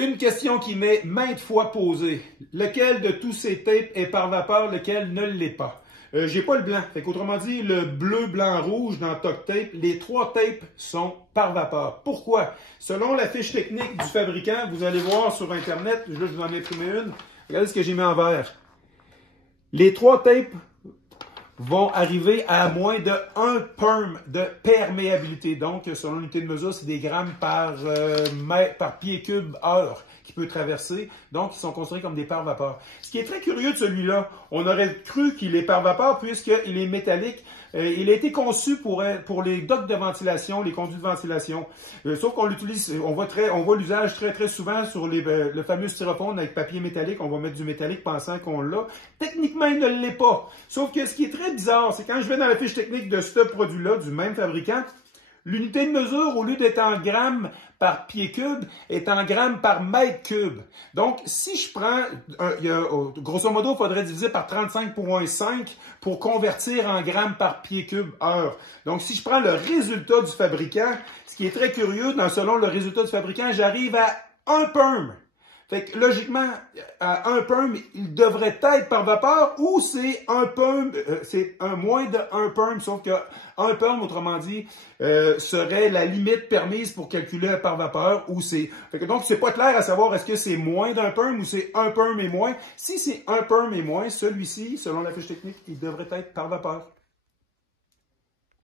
Une question qui m'est maintes fois posée. Lequel de tous ces tapes est par vapeur, lequel ne l'est pas? J'ai pas le blanc. Fait qu'autrement dit, le bleu, blanc, rouge dans Toc Tape, les trois tapes sont par vapeur. Pourquoi? Selon la fiche technique du fabricant, vous allez voir sur Internet, là, je vous en ai imprimé une. Regardez ce que j'ai mis en vert. Les trois tapes vont arriver à moins de 1 perm de perméabilité. Donc, selon l'unité de mesure, c'est des grammes par pied cube heure qui peut traverser. Donc, ils sont considérés comme des pare-vapeurs. Ce qui est très curieux de celui-là, on aurait cru qu'il est pare-vapeur puisqu'il est métallique. Il a été conçu pour les ducts de ventilation, les conduits de ventilation. Sauf qu'on l'utilise, on voit l'usage très souvent sur le fameux styrofoam avec papier métallique. On va mettre du métallique pensant qu'on l'a. Techniquement, il ne l'est pas. Sauf que ce qui est très bizarre, c'est quand je vais dans la fiche technique de ce produit-là, du même fabricant, l'unité de mesure, au lieu d'être en grammes par pied cube, est en grammes par mètre cube. Donc, si je prends, grosso modo, il faudrait diviser par 35/5 pour convertir en grammes par pied cube heure. Donc, si je prends le résultat du fabricant, ce qui est très curieux, selon le résultat du fabricant, j'arrive à 1 perm. Fait que logiquement, à 1 perm, il devrait être par vapeur ou c'est un perm, c'est un moins de 1 perm, sauf que 1 perm, autrement dit, serait la limite permise pour calculer par vapeur ou c'est. Fait que donc, c'est pas clair à savoir est-ce que c'est moins d'un perm ou c'est 1 perm et moins. Si c'est 1 perm et moins, celui-ci, selon la fiche technique, il devrait être par vapeur.